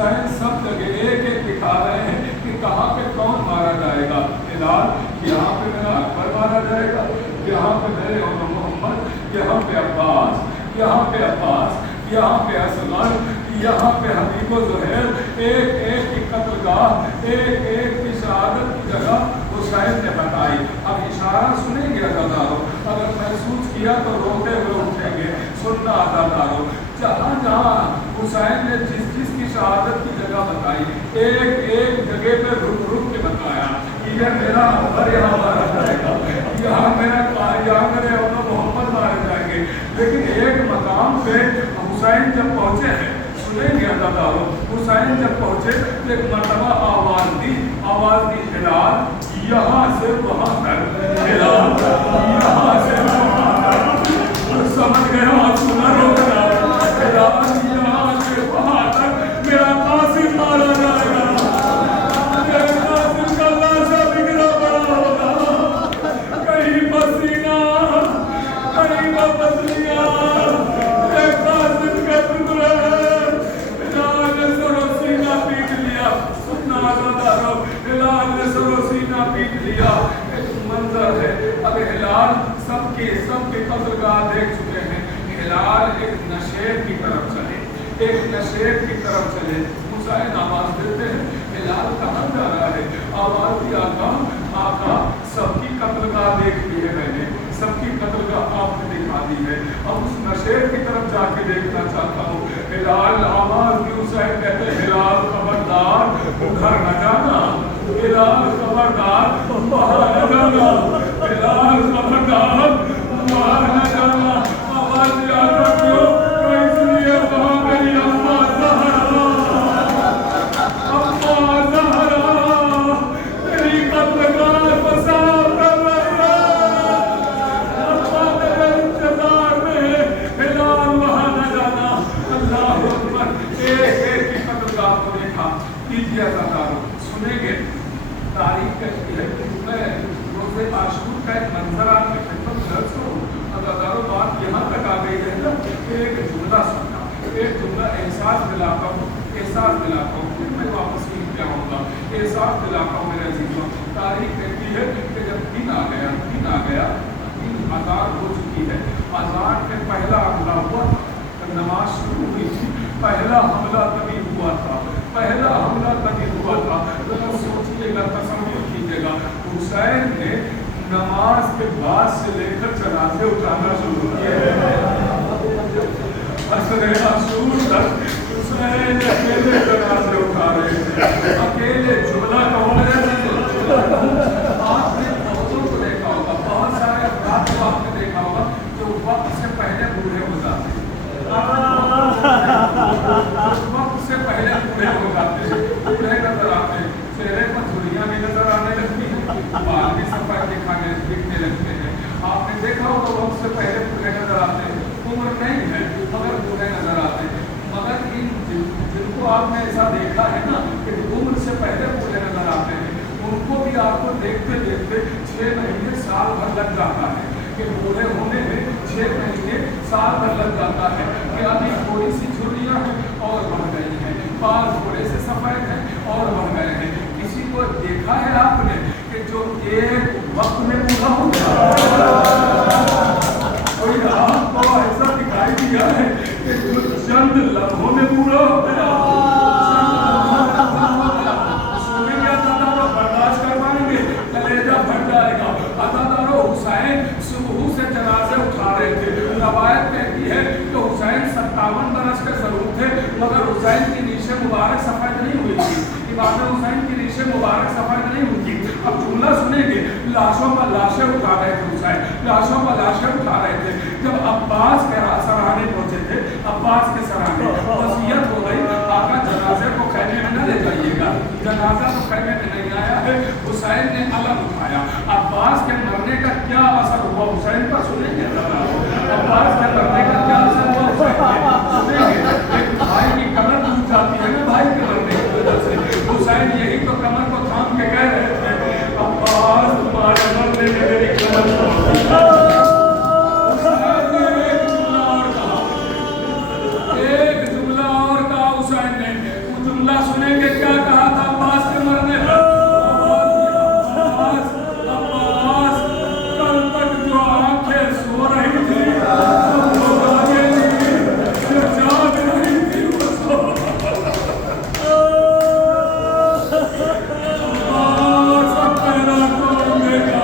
हुसैन सब जगह एक एक दिखा रहे हैं कि कहाँ पे कौन मारा जाएगा। हिलाल, यहाँ पे मेरा अकबर मारा जाएगा, यहाँ पे मेरे मोहम्मद, यहाँ पे अब्बास, यहाँ पे अब्बास, यहाँ पे असगर, यहाँ पे हबीब ज़ुहैर। एक एक की कत्लगाह, एक एक की शहादत की जगह हुसैन ने बताई। अब इशारा सुनेंगे अज़ादारों, अगर महसूस किया तो रोते हुए उठेंगे। सुनना अज़ादारों, जहाँ जहाँ हुसैन ने जिस जिस की शहादत की जगह बताई, एक एक जगह पे रुक रुक के बताया कि ये मेरा अकबर यहाँ मारा जाएगा, यहाँ मेरे मोहम्मद मारे जाएंगे। लेकिन एक मकाम पे हुसैन जब पहुँचे हैं, सुनेंगे अज़ादारों, हुसैन जब पहुँचे तो एक मरतबा आवाज़ दी हिलाल, यहाँ से वहाँ तक, हिलाल यहाँ से वहाँ तक। समझ गए आप? सुना रोकना, हिलाल यहाँ से वहाँ तक मेरा कासिम मारा जाएगा, मेरे कासिम का लाशा बिगड़ा पड़ा होगा, कहीं पसीना कहीं बदलियाँ, एक कासिम के टुकड़े हिलाल ने सरो सीना पीट लिया। सुनना अज़ादारों, हिलाल ने सरो सीना पीट लिया। एक मंजर है। अब हिलाल सबके कत्लगाह देख चुके हैं। हिलाल एक नशेर की तरफ चले, हुसैन आवाज देते हैं, हिलाल कहाँ जा रहा है? आवाज दी, आका सबकी कत्लगाह देख ली है मैंने, सबकी कत्लगाह आपने दिखा दी है, अब उस नशेर की तरफ जाके देखना चाहता हूँ। हिलाल आवाज दी, हुसैन कहते, हिलाल खबरदार उधर न जाना, हिलाल खबरदार बाहर न जाना, हिलाल खबरदार बाहर न जाना। आवाज दी, आका क्यों? इसलिए वहाँ मेरी अम्मा ज़हरा तेरी कत्लगाह को साफ कर रही है, अम्मा मेरे इंतजार में है, हिलाल वहाँ न जाना। अल्लाह अकबर। एक की कत्लगाह को देखा। कीजिए अज़ादारों, सुनेंगे तारीख कहती है। मैं रोज़े आशूर का एक मंजर आपकी खिदमत में रख दूँ। अज़ादारों, बात यहाँ तक आ गई है ना, एक जुमला सुनना, एक जुमला एहसास दिलाता हूँ, फिर मैं वापस ही जाऊँगा। एहसास दिलाता हूँ मेरे अज़ीज़ों। तारीख कहती है कि जब दिन आ गया, दिन अज़ान हो चुकी है, अज़ान में पहला हमला हुआ, नमाज शुरू हुई थी, पहला हमला तभी हुआ था। तो सोचिएगा, तसव्वुर कीजिएगा, हुसैन ने नमाज के बाद से लेकर जनाजे उठाना शुरू किया। असर आशूर तक हुसैन अकेले जनाजे उठा रहे थे, अकेले। जुमला कौन है? आपने बहुतों को देखा होगा, बहुत सारे अफराद को आपने देखा होगा जो वक्त से पहले बूढ़े हो जाते हैं, वक्त से पहले बूढ़े हो जाते हैं, बूढ़े नजर आते हैं, चेहरे पर झुर्रियाँ भी नजर आने लगती हैं, बाल भी सफाई दिखने लगते हैं। आपने देखा होगा वक्त से पहले बूढ़े नजर आते हैं, उम्र नहीं है मगर बूढ़े नजर आते हैं। मगर जिनको आपने ऐसा देखा है ना कि उम्र से पहले बूढ़े नजर आते हैं, उनको भी आपको देखते देखते 6 महीने साल भर लग जाता है कि बूढ़े होने में 6 महीने साल भर लग जाता है कि अभी थोड़ी सी झुर्रियाँ हैं और बढ़ गई हैं, बाल थोड़े से सफेद हैं और बढ़ गए हैं। किसी को देखा है आपने कि जो एक वक्त में बूढ़ा हो गया? कोई आपको ऐसा दिखाई दिया है कि जो चंद लम्हों में बूढ़ा हो गया? सुनेंगे अज़ादारों, बर्दाश्त कर पाएंगे? कलेजा फट जाएगा। अज़ादारों, हुसैन सुबह से जनाजे उठा रहे थे। रवायत कहती है कि हुसैन 57 बरस के जरूर थे, मगर हुसैन की नीशे मुबारक सफेद नहीं हुई थी। इमाम हुसैन की नीशे मुबारक सफेद नहीं हुई थी। अब जुमला सुनेंगे, लाशों पर लाशें उठा रहे थे हुसैन, लाशों पर लाशें उठा रहे थे। जब अब्बास के सराहने पहुंचे थे, अब्बास के सराहने वसीयत हो गई, आका जनाजे को खैमे में न ले जाइएगा, जनाजा तो खैमे में नहीं आया है। हुसैन ने अलग उठाया। अब्बास के मरने का क्या असर हुआ हुसैन पर? सुनेंगे अब्बास के मरने का क्या असर हुआ हुसैन पर? सुनेंगे। एक भाई की कमर टूट जाती है ना भाई के मरने की वजह से, हुसैन यही तो कमर को थाम के कह रहे थे, अब्बास तुम्हारे मरने में मेरी कमर एक जुमला अब्दुल्ला सुनेंगे क्या कहा था अब्बास के मरने पर। अब्बास, अब्बास, कल तक जो आंखें सो रही थी, जो जागे थी, जो जाग रही थी, वो सो। अब्बास अब पहला कौन देगा?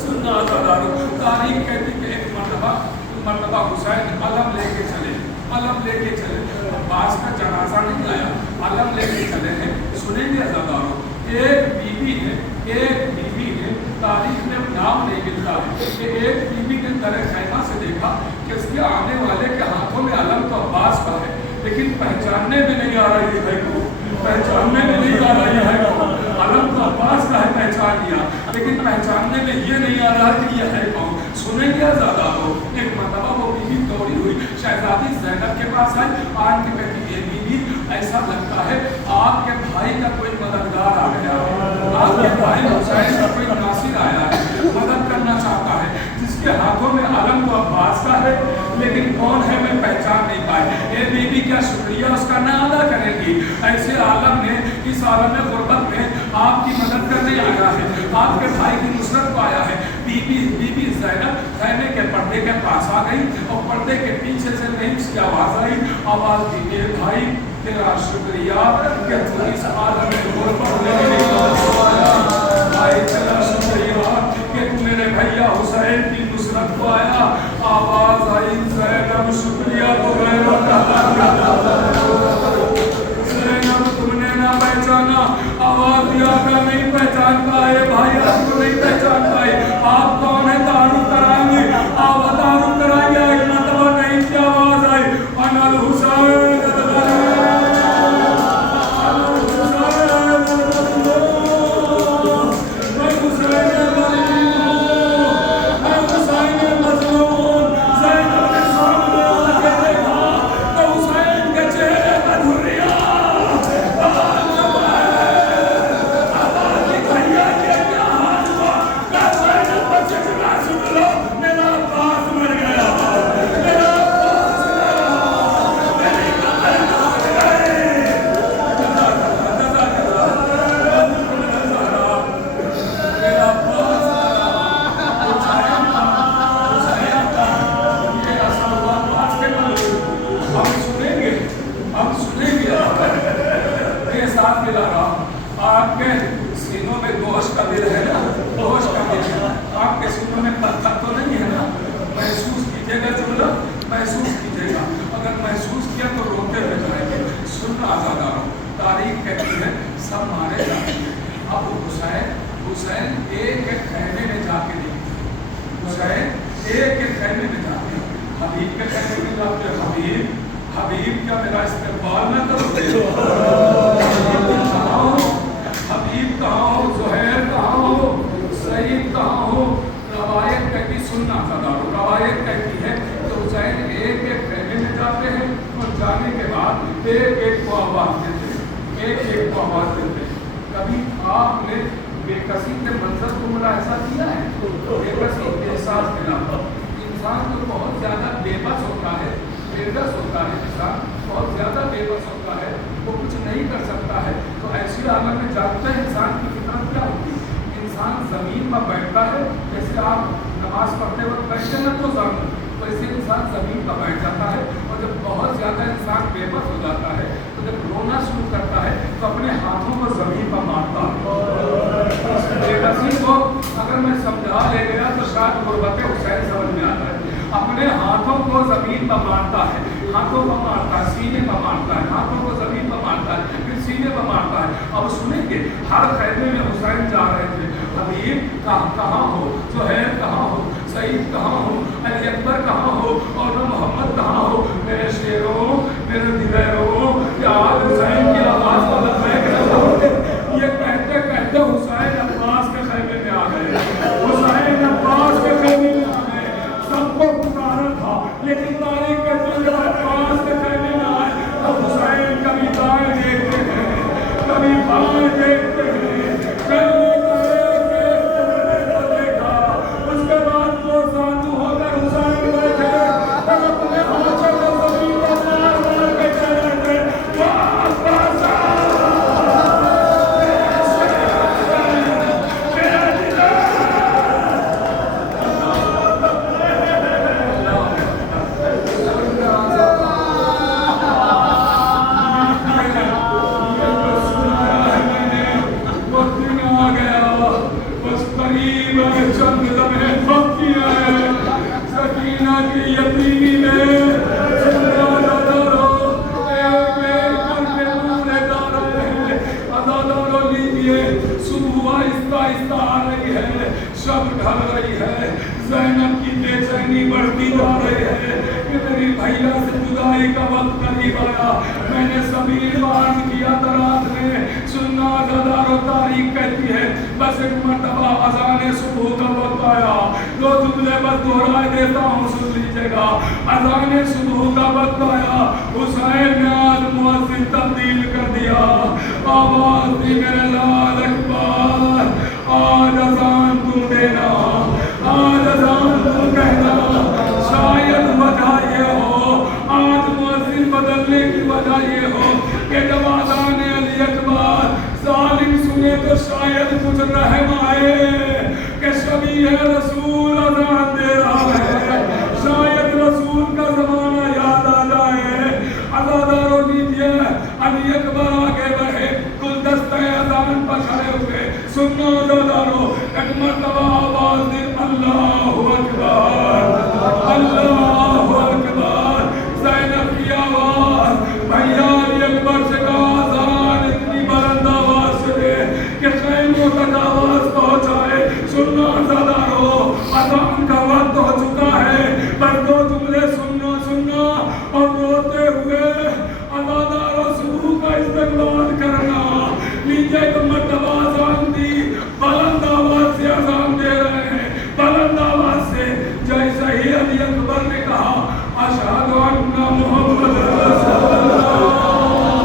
सुनना ज़रा, तारीख कहती कि एक मरतबा हुसैन अलम लेके चले, अलम लेके चले। अब्बास का जनाजा नहीं आया, अलम लेके चले हैं। सुनेंगे अज़ादारों, एक बीवी ने तारीख में नाम नहीं मिलता है कि एक बीवी ने दर खैमा से देखा कि उसके आने वाले के हाथों में अलम तो अब्बास का है, लेकिन पहचानने में नहीं आ रही है को, पहचानने में नहीं आ रही है को। अलम तो अब्बास का है, पहचान लिया, लेकिन पहचानने में ये नहीं आ रहा कि यह है कौन। सुनेंगे अज़ादारों, एक मरतबा वो बीवी दौड़ी हुई शहजादी ज़ैनब के पास आई, आन के कहती है बीवी ऐसा लगता है आपके भाई का कोई मददगार आ गया है, आपके भाई हुसैन का कोई नासिर आया है, मदद करना चाहता है, जिसके हाथों में अलम तो अब्बास का है, लेकिन कौन है मैं पहचान नहीं पाई। ये बीवी क्या शुक्रिया उसका ना अदा करेगी? ऐसे आलम में, इस आलम में गुर्बत में आपकी मदद करने आया है, आपके भाई की नुसरत को आया है। बीबी ज़ैनब खैमे के पर्दे के पास आ गई और पर्दे के पीछे से नहीं उसकी आवाज़ आई, आवाज़ दी भाई तेरा शुक्रिया कि तू इस आलम में गुर्बत में मेरी मदद को आया, भाई तेरा शुक्रिया कि तू मेरे भैया हुसैन की नुसरत को आया। आवाज़ आई ज़ैनब शुक्रिया तो गैरों का ज़ैनब तुमने ना पहचाना, आवाज़ दिया का नहीं पहचान पाए, भाई आपको नहीं पहचान पाए, आप कौन है? तारुफ कराएंगे, आप तारुफ कराएंगे। एक मरतबा नहीं की आवाज़ आई, अनल हुसैन, आपके सीनों में गोश्त का दिल है ना, गोश्त का दिल है, आपके सीनों में पत्थर तो नहीं है ना। महसूस कीजिएगा जुमला, महसूस कीजिएगा, अगर महसूस किया तो रोते हुए जाएंगे। सुनना आज़ादारों, तारीख कहती है सब मारे जाते हैं। अब हुसैन एक एक खैमे में जाके देखते, हुसैन एक एक खैमे में जाते, हबीब के खैमे में जाते। हबीब क्या मेरा इस्तेमाल न करोगे? हबीब कहाँ हो? ज़ुहैर कहाँ हो? सईद कहाँ हो? रवायत कहती, सुनना ज़ादारों, रवायत कहती है तो हुसैन एक एक खैमे में जाते हैं और जाने के बाद एक एक को आवाज़ देते हैं, एक एक को आवाज़ देते हैं। कभी आपने बेकसी के मंजर को मुलाहिज़ा किया है? बेकसी एहसास दिला, इंसान तो बहुत ज़्यादा बेबस होता है, बेबस होता है, इंसान बहुत ज़्यादा बेबस होता है, वो कुछ नहीं कर सकता है। तो ऐसी हालत में जानते हैं इंसान की फितरत क्या होती है? इंसान ज़मीन पर बैठता है, जैसे आप नमाज पढ़ते वक्त बैठते हैं तो ज़मीन, वैसे इंसान ज़मीन पर बैठ जाता है। और जब बहुत ज़्यादा इंसान बेबस हो जाता है तो जब रोना शुरू करता है तो अपने हाथों को ज़मीन पर मारता है। बेबसी को अगर मैं समझा ले गया तो शायद गुरबत हुसैन समझ में आता है। अपने हाथों को ज़मीन पर मारता है, हाथों पर मारता है, सीने पर मारता है, हाथों को ज़मीन पर मारता है, फिर सीने पर मारता है। अब सुनेंगे हर खैमे में हुसैन जा रहे थे, हबीब कहाँ हो? ज़ुहैर कहाँ हो? सईद कहाँ हो? अली अकबर कहाँ हो? और मोहम्मद कहाँ हो? मेरे शेरों, मेरे दिलेरों, क्या हुसैन की आवाज़ को लबैक लबैक, ये कहते कहते हुसैन अब्बास के खैमे में आ गए। हुसैन अब्बास के खैमे में आ गए, सबको पुकारा था, लेकिन तारीख के अब्बास के खैमे آہستہ آ رہی ہے، شب ڈھل رہی ہے، زینب کی بے چینی بڑھتی جا رہی ہے کہ میری بھیا سے جدائی کا وقت قریب آیا۔ میں نے سبیل باز کیا تھا رات میں، سننا زدار و تاریخ کہتی ہے بس ایک مرتبہ اذان صبح کا وقت آیا۔ دو جملے بس دہرائے دیتا ہوں، سن لیجیے گا۔ اذان صبح کا وقت آیا، حسین نے آج مؤذن تبدیل کر دیا، آواز دی میرے لال اکبر، آج اذان تم دینا، آج اذان تم کہنا۔ شاید وجہ یہ ہو، آج مؤذن بدلنے کی وجہ یہ ہو کہ جب اذان علی اکبر ظالم سنے تو شاید کچھ رحم آئے کہ شبیہ رسول اذان دے رہا ہے، شاید رسول کا زمانہ یاد آ جائے۔ عزادارو لیجیے، علی اکبر آگے بڑھے، گلدستہ اذان پر کھڑے ہوئے، سنو عزادارو، ایک مرتبہ آواز دی اللہ اکبر، اللہ اکبر۔ زینب کی آواز، بھیا علی اکبر سے کہا اذان اتنی بلند آواز سے دے کہ خیموں تک آواز پہنچائے۔ سنو عزادارو، اذان کا وقت ہو چکا ہے، پر دو جملے سننا سننا اور روتے ہوئے عزادارو صبح کا استقبال کرنا۔ لیجیے ایک مرتبہ اذان دی، بلند آواز سے اذان دے رہے ہیں، بلند آواز سے، جیسے ہی علی اکبر نے کہا اشہد ان محمد رسول اللہ،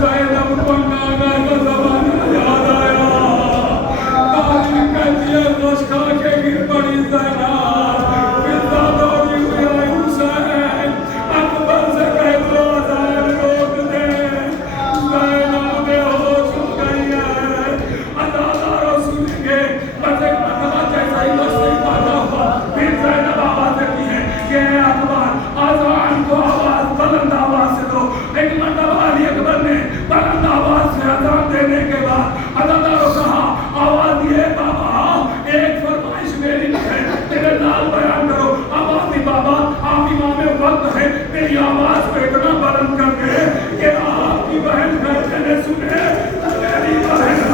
زینب کو نانا کا زمانہ یاد آیا۔ تاریخ کہتی ہے گوش کھا کے گر پڑی زینب، فضا دوڑی ہوئی آئی حسین، اکبر سے کہہ دو اذان روک دے، زینب بے ہوش ہو گئی ہے۔ عزادارو سنیں گے، بس ایک مرتبہ جیسا ہی بس نہیں پاتا ہوا، پھر زینب آواز دیتی ہے کہ اے اکبر اذان کو آواز بلند آواز سے دو۔ ایک مرتبہ علی اکبر نے بلند آواز سے اذان دینے کے بعد عزادارو کہا آواز یہ بابا ایک فرمائش میری ہے، میرے لال بیان کرو۔ آواز دی بابا آپ امام وقت ہے، میری آواز کو اتنا بلند کر کے کہ آپ کی بہن گھر سے نے سنے، میری بہن